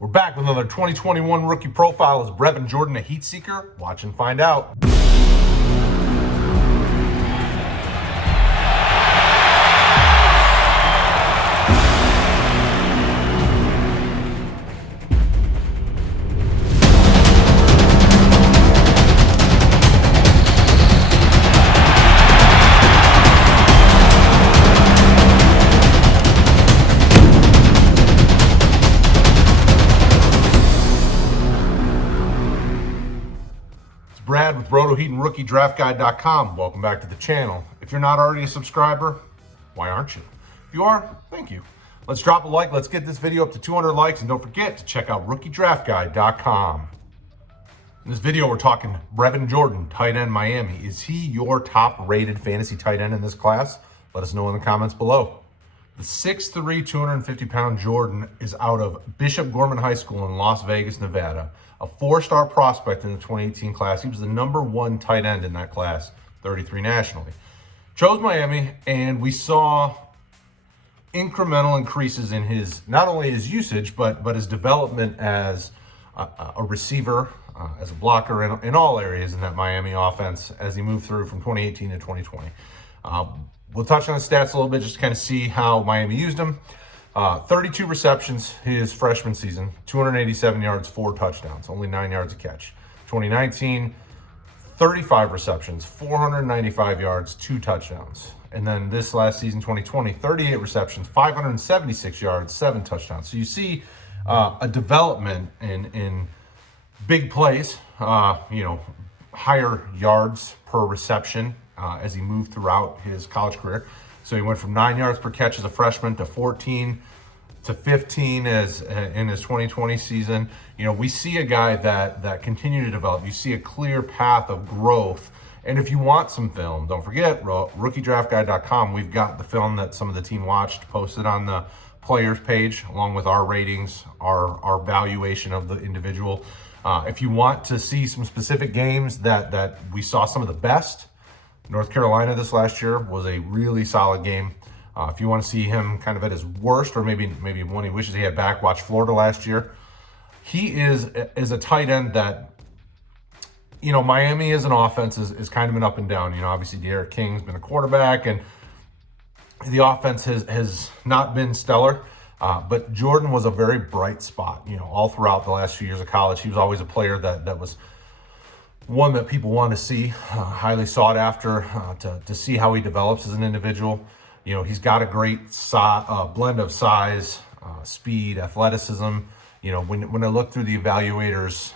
We're back with another 2021 rookie profile. Is Brevin Jordan a heat seeker? Watch and find out. Brad with RotoHeat and RookieDraftGuide.com. Welcome back to the channel. If you're not already a subscriber, why aren't you? If you are, thank you. Let's drop a like. Let's get this video up to 200 likes. And don't forget to check out RookieDraftGuide.com. In this video, we're talking Brevin Jordan, tight end, Miami. Is he your top-rated fantasy tight end in this class? Let us know in the comments below. The 6'3", 250-pound Jordan is out of Bishop Gorman High School in Las Vegas, Nevada. A four-star prospect in the 2018 class. He was the #1 tight end in that class, 33 nationally. Chose Miami, and we saw incremental increases in his, not only his usage, but his development as a receiver, as a blocker in all areas in that Miami offense as he moved through from 2018 to 2020. We'll touch on his stats a little bit just to kind of see how Miami used him. 32 receptions his freshman season, 287 yards, 4 touchdowns, only 9 yards a catch. 2019, 35 receptions, 495 yards, 2 touchdowns. And then this last season, 2020, 38 receptions, 576 yards, 7 touchdowns. So you see a development in big plays, higher yards per reception as he moved throughout his college career. So he went from 9 yards per catch as a freshman to 14 to 15 as in his 2020 season. We see a guy that continued to develop. You see a clear path of growth. And if you want some film, don't forget, RookieDraftGuide.com. We've got the film that some of the team watched posted on the players page, along with our ratings, our valuation of the individual. If you want to see some specific games that we saw some of the best, North Carolina this last year was a really solid game. If you want to see him kind of at his worst, or maybe one he wishes he had back, watch Florida last year. He is a tight end that, Miami as an offense is kind of an up and down. Obviously De'Aaron King's been a quarterback, and the offense has not been stellar. But Jordan was a very bright spot, all throughout the last few years of college. He was always a player that was one that people want to see, highly sought after, to see how he develops as an individual. He's got a great blend of size, speed, athleticism. When I look through the evaluators'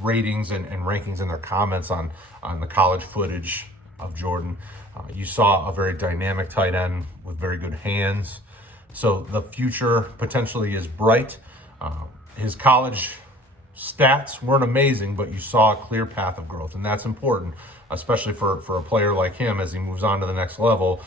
ratings and rankings and their comments on the college footage of Jordan, you saw a very dynamic tight end with very good hands. So the future potentially is bright. His college stats weren't amazing, but you saw a clear path of growth, and that's important, especially for a player like him as he moves on to the next level.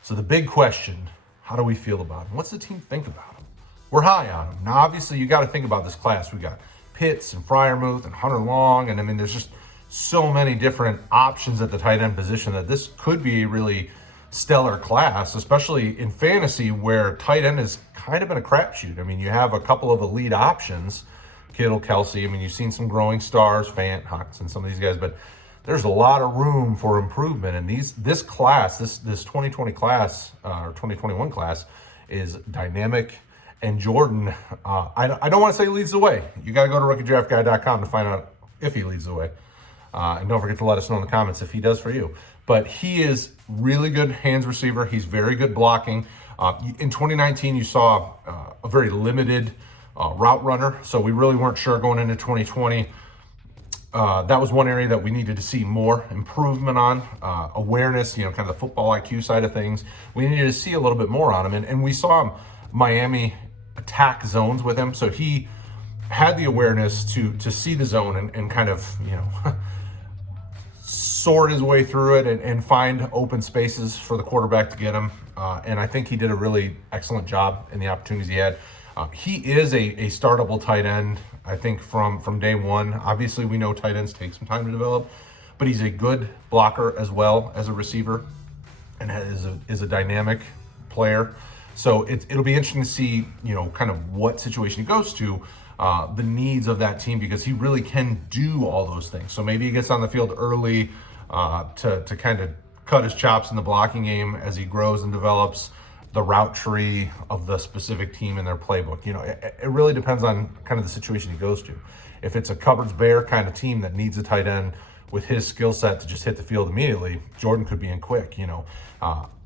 So the big question, how do we feel about him? What's the team think about him? We're high on him. Now, obviously, you got to think about this class. We got Pitts and Freiermuth and Hunter Long, and there's just so many different options at the tight end position that this could be a really stellar class, especially in fantasy where tight end has kind of been a crapshoot. You have a couple of elite options, Kittle, Kelsey. You've seen some growing stars, Fant, Hux, and some of these guys, but there's a lot of room for improvement. And this class, this 2020 class, or 2021 class, is dynamic. And Jordan, I don't want to say leads the way. You got to go to RookieDraftGuide.com to find out if he leads the way. And don't forget to let us know in the comments if he does for you. But he is really good hands receiver. He's very good blocking. In 2019, you saw a very limited route runner, so we really weren't sure going into 2020. That was one area that we needed to see more improvement on. Awareness, kind of the football IQ side of things. We needed to see a little bit more on him, and we saw Miami attack zones with him, so he had the awareness to see the zone and kind of sort his way through it and find open spaces for the quarterback to get him. And I think he did a really excellent job in the opportunities he had. He is a startable tight end, I think, from day one. Obviously, we know tight ends take some time to develop, but he's a good blocker as well as a receiver, and is a dynamic player. So it'll be interesting to see, kind of what situation he goes to, the needs of that team, because he really can do all those things. So maybe he gets on the field early to kind of cut his chops in the blocking game as he grows and develops the route tree of the specific team in their playbook. It really depends on kind of the situation he goes to. If it's a cupboards bare kind of team that needs a tight end with his skill set to just hit the field immediately, Jordan could be in quick.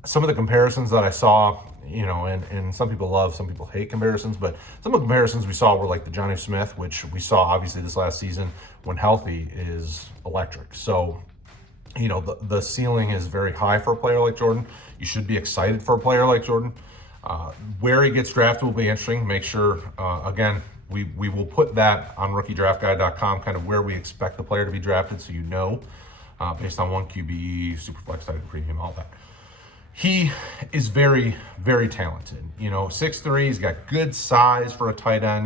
Some of the comparisons that I saw, and some people love, some people hate comparisons, but some of the comparisons we saw were like the Johnny Smith, which we saw obviously this last season when healthy is electric. So, the ceiling is very high for a player like Jordan. You should be excited for a player like Jordan. Where he gets drafted will be interesting. Make sure, again, we will put that on rookiedraftguide.com, kind of where we expect the player to be drafted, so based on 1 QBE, Superflex, tight end premium, all that. He is very, very talented. 6'3", he's got good size for a tight end,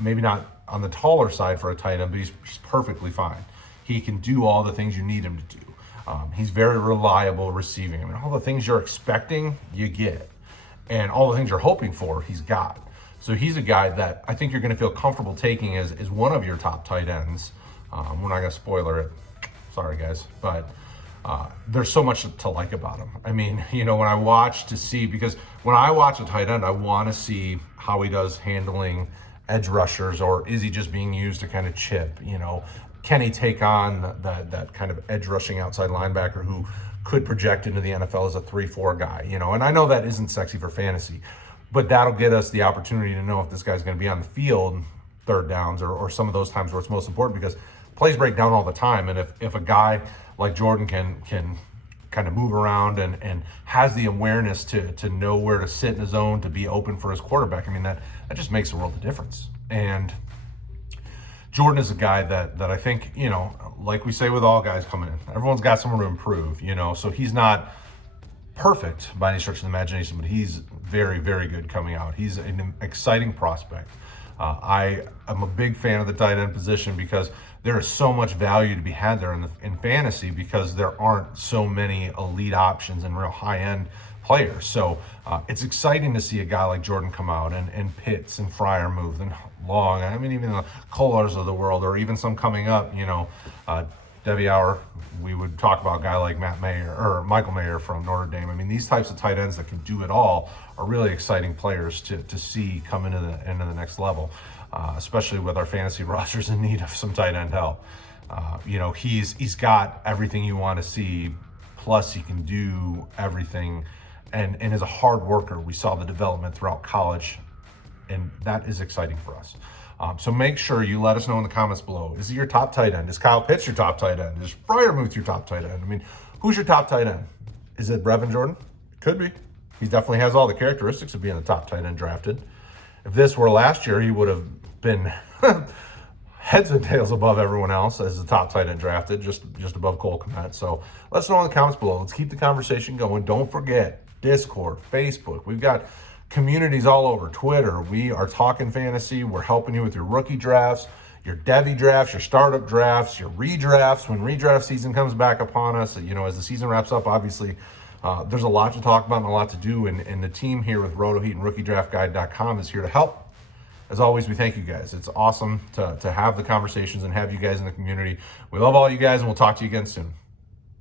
maybe not on the taller side for a tight end, but he's perfectly fine. He can do all the things you need him to do. He's very reliable receiving. All the things you're expecting, you get. And all the things you're hoping for, he's got. So he's a guy that I think you're going to feel comfortable taking as one of your top tight ends. We're not going to spoiler it. Sorry, guys. But there's so much to like about him. When I watch because when I watch a tight end, I want to see how he does handling edge rushers, or is he just being used to kind of chip, Can he take on that kind of edge rushing outside linebacker who could project into the NFL as a 3-4 guy, And I know that isn't sexy for fantasy, but that'll get us the opportunity to know if this guy's going to be on the field third downs or some of those times where it's most important, because plays break down all the time. And if a guy like Jordan can kind of move around and has the awareness to know where to sit in his zone, to be open for his quarterback, that just makes a world of difference. And Jordan is a guy that I think, like we say with all guys coming in, everyone's got somewhere to improve, so he's not perfect by any stretch of the imagination, but he's very, very good coming out. He's an exciting prospect. I am a big fan of the tight end position because there is so much value to be had there in fantasy, because there aren't so many elite options and real high-end players. So it's exciting to see a guy like Jordan come out and Pitts and Freiermuth and Long. Even the Kohlers of the world, or even some coming up, Debbie Hour, we would talk about a guy like Michael Mayer from Notre Dame. These types of tight ends that can do it all are really exciting players to see come into the next level, especially with our fantasy rosters in need of some tight end help. He's got everything you want to see, plus he can do everything, and is a hard worker. We saw the development throughout college, and that is exciting for us. So make sure you let us know in the comments below. Is he your top tight end? Is Kyle Pitts your top tight end? Is Freiermuth your top tight end? Who's your top tight end? Is it Brevin Jordan? Could be. He definitely has all the characteristics of being the top tight end drafted. If this were last year, he would have been heads and tails above everyone else as the top tight end drafted, just above Cole Kmet. So let us know in the comments below. Let's keep the conversation going. Don't forget Discord, Facebook. We've got communities all over, Twitter. We are talking fantasy. We're helping you with your rookie drafts, your Devy drafts, your startup drafts, your redrafts. When redraft season comes back upon us, as the season wraps up, obviously, there's a lot to talk about and a lot to do. And the team here with RotoHeat and RookieDraftGuide.com is here to help. As always, we thank you guys. It's awesome to have the conversations and have you guys in the community. We love all you guys, and we'll talk to you again soon.